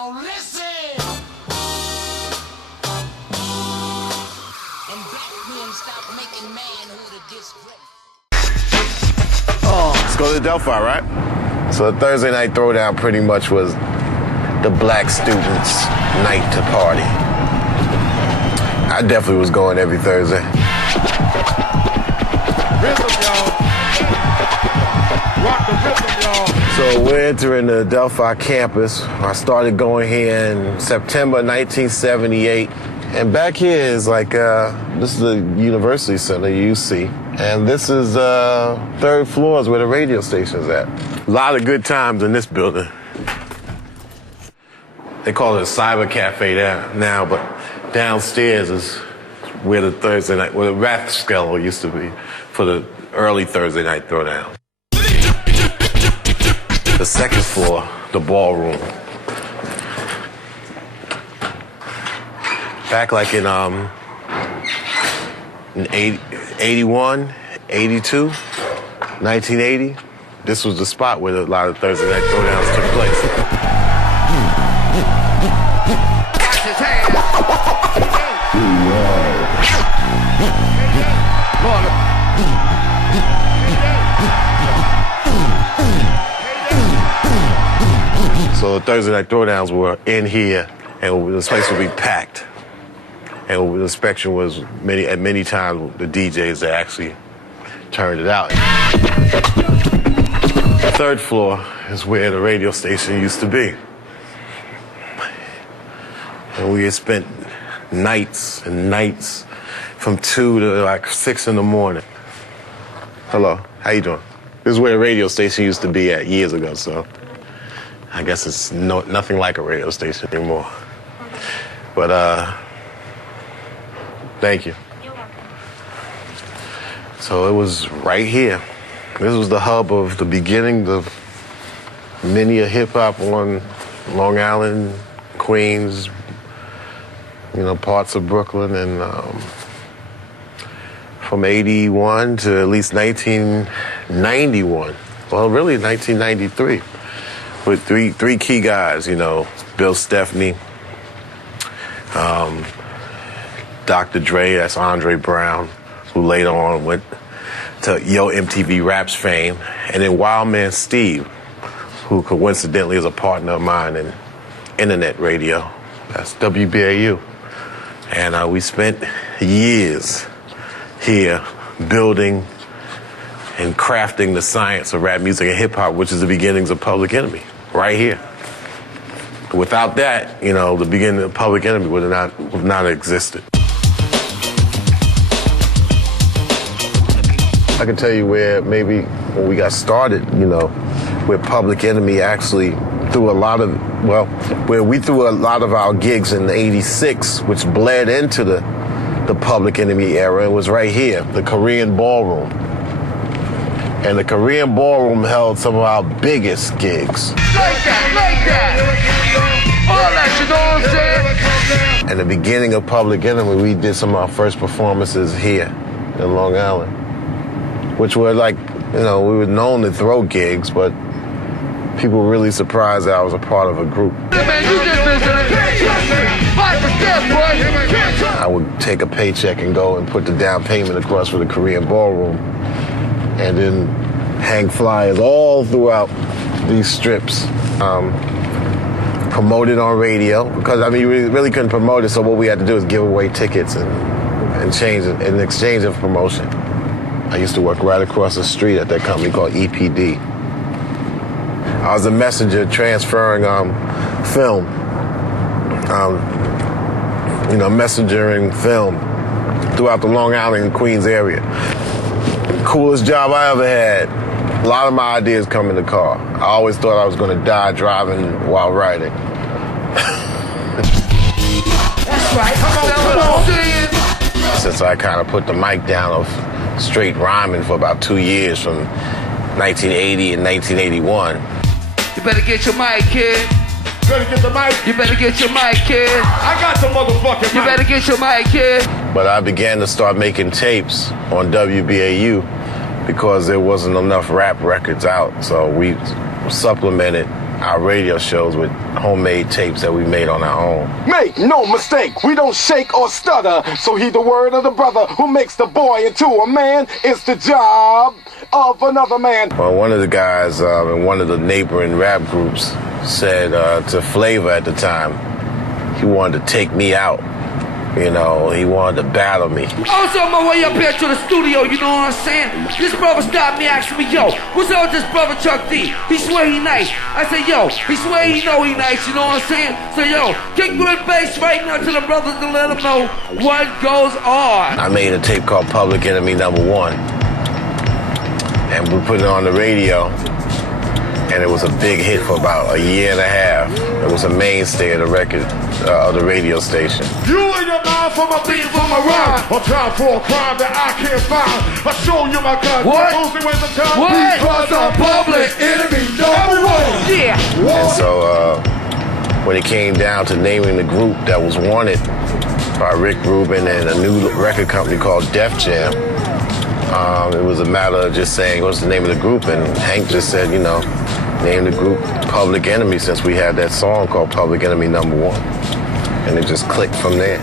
Oh, listen! And black men stop making manhood a disgrace. Let's go to Delphi, right? So the Thursday night throwdown pretty much was the black students' night to party. I definitely was going every Thursday. Rhythm, y'all. Rock the rhythm, y'all. So we're entering the Delphi campus. I started going here in September 1978. And back here is like, this is the University Center, UC. And this is third floor is where the radio station's at. A lot of good times in this building. They call it a cyber cafe now, but downstairs is where the Thursday night, where the Rathskeller used to be for the early Thursday night throwdown. The second floor, the ballroom. Back like in 81, 82, 1980, this was the spot where a lot of Thursday night throwdowns took place. So the Thursday night throwdowns were in here, and this place would be packed. And the spectrum was at many times the DJs that actually turned it out. The third floor is where the radio station used to be. And we had spent nights and nights from 2 to like 6 in the morning. Hello, how you doing? This is where the radio station used to be at years ago, so I guess it's nothing like a radio station anymore. But thank you. You're welcome. So it was right here. This was the hub of the beginning of many a hip hop on Long Island, Queens, parts of Brooklyn, and from 81 to at least 1991. Well, really 1993, with three key guys. Bill Stepney, Dr. Dre, that's Andre Brown, who later on went to Yo MTV Raps fame, and then Wildman Steve, who coincidentally is a partner of mine in internet radio. That's WBAU. And we spent years here building and crafting the science of rap music and hip hop, which is the beginnings of Public Enemy, right here. Without that, the beginning of Public Enemy would not have existed. I can tell you where maybe when we got started, where Public Enemy actually threw where we threw a lot of our gigs in '86, which bled into the Public Enemy era. It was right here, the Korean Ballroom. And the Korean Ballroom held some of our biggest gigs. Like that. All that, you know what I'm saying? In the beginning of Public Enemy, we did some of our first performances here in Long Island, which were like, we were known to throw gigs, but people were really surprised that I was a part of a group. Man, you just I would take a paycheck and go and put the down payment across for the Korean Ballroom, and then hang flyers all throughout these strips. Promote it on radio, because we really couldn't promote it, so what we had to do is give away tickets and change it in exchange of promotion. I used to work right across the street at that company called EPD. I was a messenger transferring film, messengering film throughout the Long Island and Queens area. Coolest job I ever had. A lot of my ideas come in the car. I always thought I was going to die driving while riding. That's right. Come on. Since I kind of put the mic down of straight rhyming for about 2 years, from 1980 and 1981. You better get your mic, kid. Better get the mic. You better get your mic, kid. I got the motherfucking mic. You better get your mic, kid. But I began to start making tapes on WBAU because there wasn't enough rap records out. So we supplemented our radio shows with homemade tapes that we made on our own. Make no mistake, we don't shake or stutter. So heed the word of the brother who makes the boy into a man. It's the job of another man. Well, one of the guys in one of the neighboring rap groups said to Flavor at the time, he wanted to take me out. You know, he wanted to battle me. I was on my way up here to the studio, you know what I'm saying? This brother stopped me, asking me, yo, what's up with this brother Chuck D? He swear he nice. I said, yo, he swear he know he nice, you know what I'm saying? So, yo, kick good bass right now to the brothers to let them know what goes on. I made a tape called Public Enemy No. 1. And we put it on the radio. And it was a big hit for about a year and a half. It was a mainstay of the record, of the radio station. You and your mind from a beat from a rhyme. A time for a crime that I can't find. I show you my gun. What? What? Because I'm public enemy number 1. Yeah. And so when it came down to naming the group that was wanted by Rick Rubin and a new record company called Def Jam, it was a matter of just saying, what's the name of the group? And Hank just said, you know, name the group Public Enemy, since we had that song called Public Enemy No. 1. And it just clicked from there.